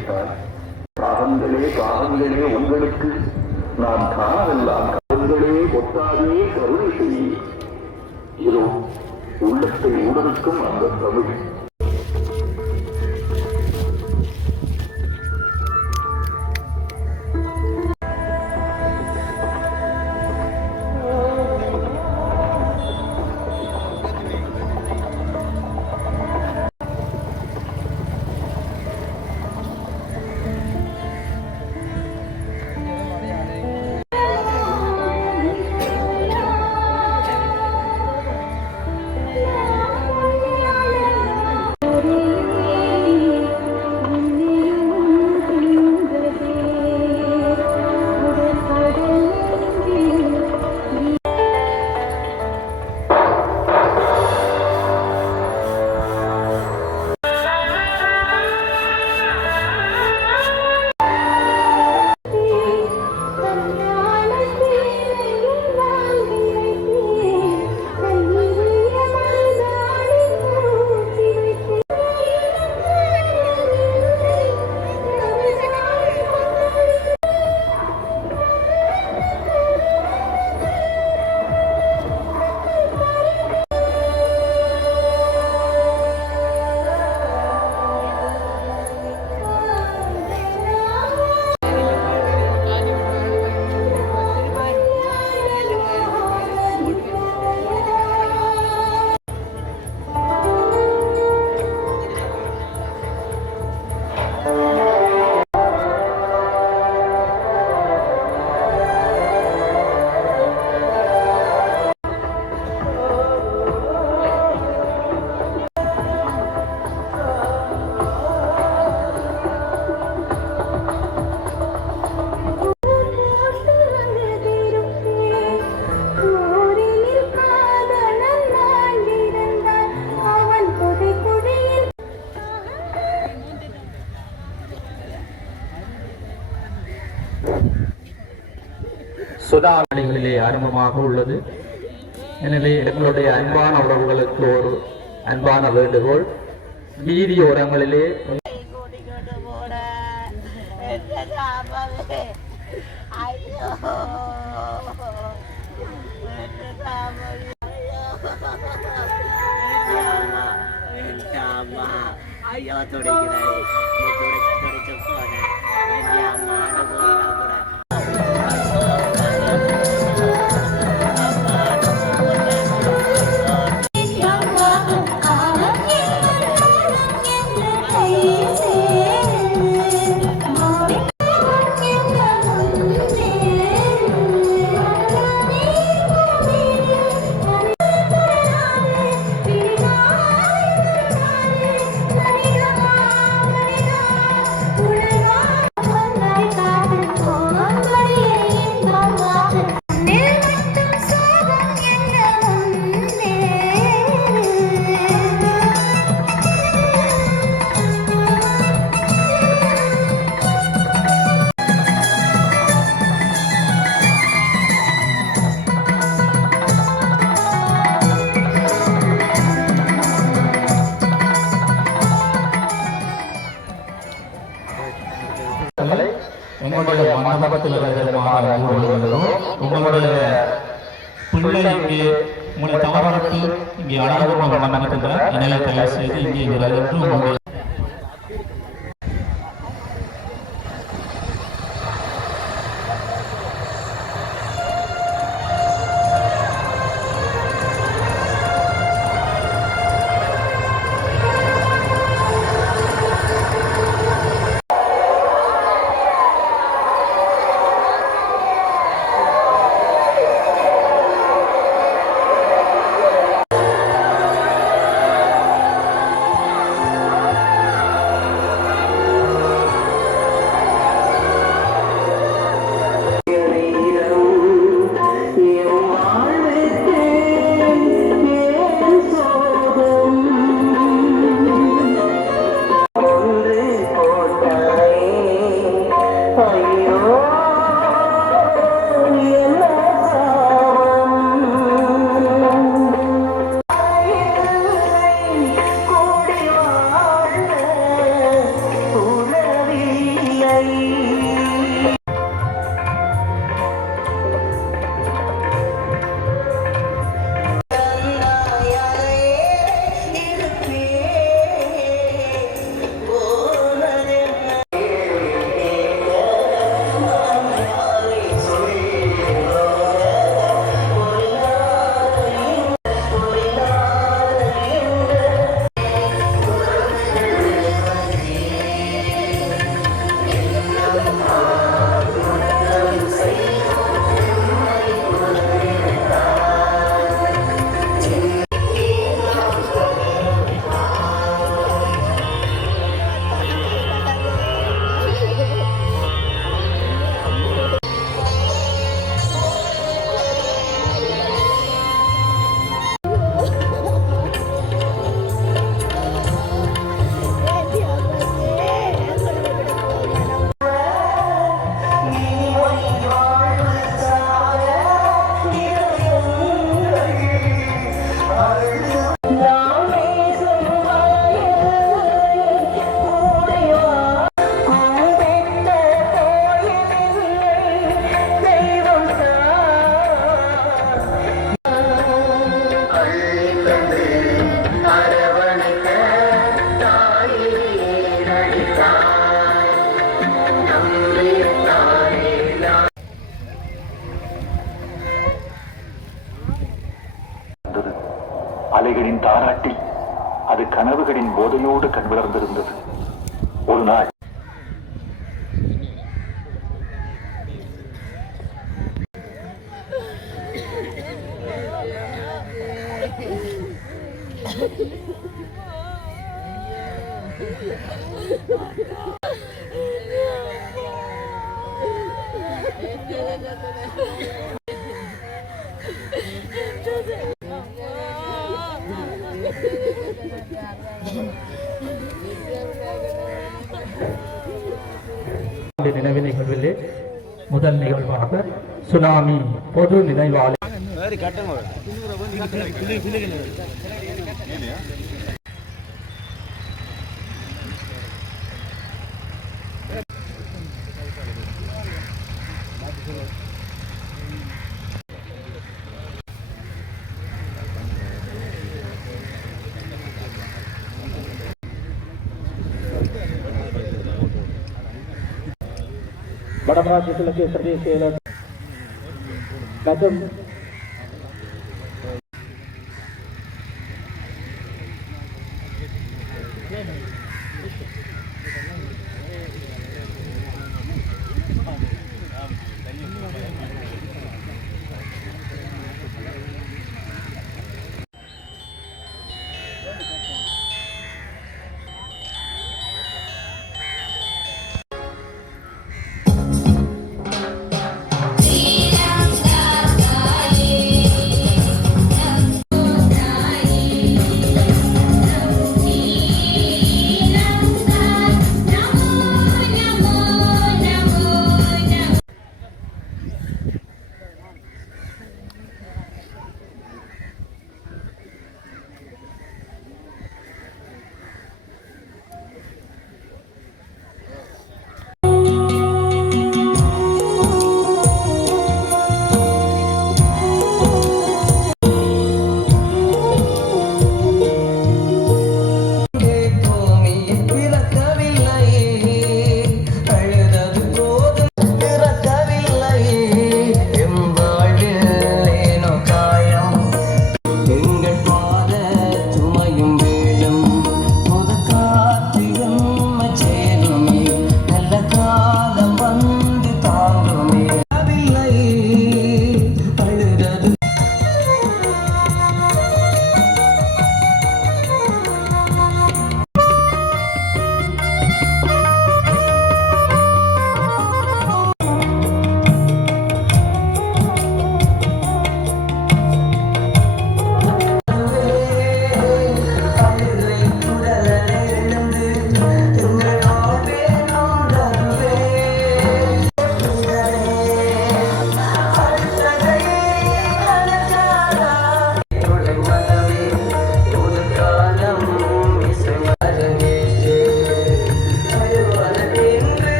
வாங்கிவிட்டார் காலங்களே காகங்களே உங்களுக்கு நான் காணவெல்லாம் காகங்களே கொத்தாதே கருணை செய்ய இதோ உள்ளத்தை உணர்க்கும் அந்த தமிழ். உதாரணங்களிலே ஆரம்பமாக உள்ளது எனவே எங்களுடைய அன்பான உறவுகளுக்கு ஒரு அன்பான வேண்டுகோள் வீதியோரங்களிலே ஐயோ தொடங்கிறேன் மண்டபத்தில் விதமான ஊர்வலங்களோ உங்களுடைய பிள்ளைக்கு உங்களை தவறுக்கு இங்கே அனாதமாக மன்னிக்கின்ற எனவே தயவு செய்து இங்கே உங்களுடைய தாராட்டில் அது கனவுகளின் போதையோடு கண்விளர்ந்திருந்தது முதல் நிகழ்வாக சுனாமி பொது நினைவாளர் బడ బాధితులకి తెలియజేయాలని గతం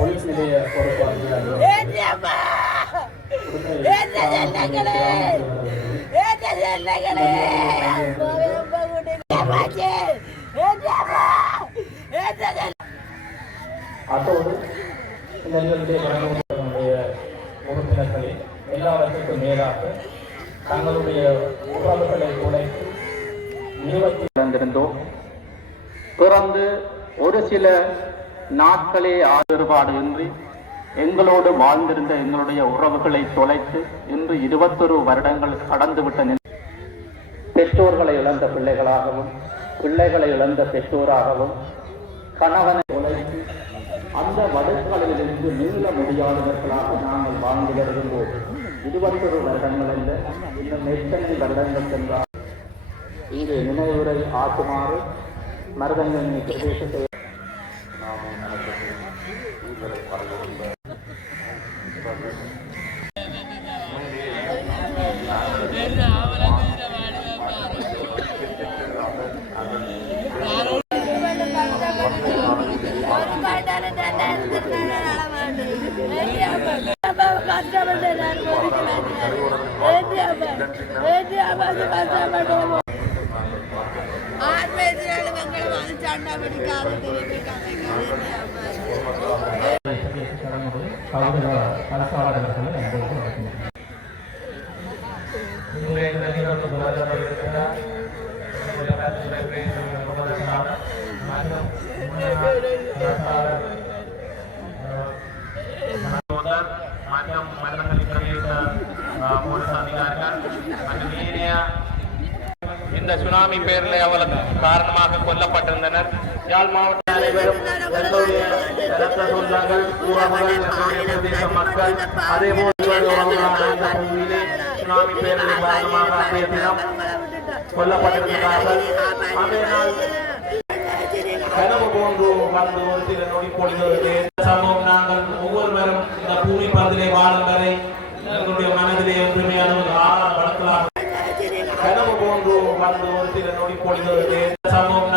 போலீஸ் நிலைய அத்தோடு இந்த நிகழ்ச்சியை வழங்குவதனுடைய உறுப்பினர்களில் எல்லாவற்றுக்கும் மேலாக தங்களுடைய உறவுகளை உழைத்து இருபத்தி நடந்திருந்தோம் தொடர்ந்து ஒரு சில நாட்களே ஆதரவாடின்றி எங்களோடு வாழ்ந்திருந்த எங்களுடைய உறவுகளை தொலைத்து இன்று இருபத்தொரு வருடங்கள் கடந்துவிட்ட பெற்றோர்களை இழந்த பிள்ளைகளாகவும் பிள்ளைகளை இழந்த பெற்றோராகவும் கணவனை உழைத்து அந்த வடுக்களிலிருந்து மீள முடியாதவர்களாக நாங்கள் வாழ்ந்து வருகின்றோம். இருபத்தொரு வருடங்கள் அல்ல இன்னும் எத்தனை வருடங்கள் சென்றால் இங்கு நினைவுரை ஆக்குமாறு மருதங்கண்ணி பிரதேசத்தை ആത്മീയത്തിനാണ് മക്കളെ വാങ്ങിച്ചാണ്ടാ പഠിക്കാതെ Thank you. இந்த பேரில் காரணமாக கொல்லப்பட்டிருந்தனர். யாழ் மாவட்ட அனைவரும் எங்களுடைய இரத்த சொந்தங்கள் உறவுகள் எங்களுடைய பிரதேச மக்கள் அதே போல் உறவுகளான இந்த சுனாமி பேரில் காரணமாக அன்றைய தினம் அதே நாள் கனவு போன்று வந்து ஒரு சில நொடி பொழுது சம்பவம் நாங்கள் ஒவ்வொருவரும் இந்த பூமி பந்திலே வாழும் வரை எங்களுடைய மனதிலே ஒன்றுமையான ஒரு ஆழம் படுத்தலாம் கனவு போன்று வந்து ஒரு சில நொடி பொழுது சம்பவம்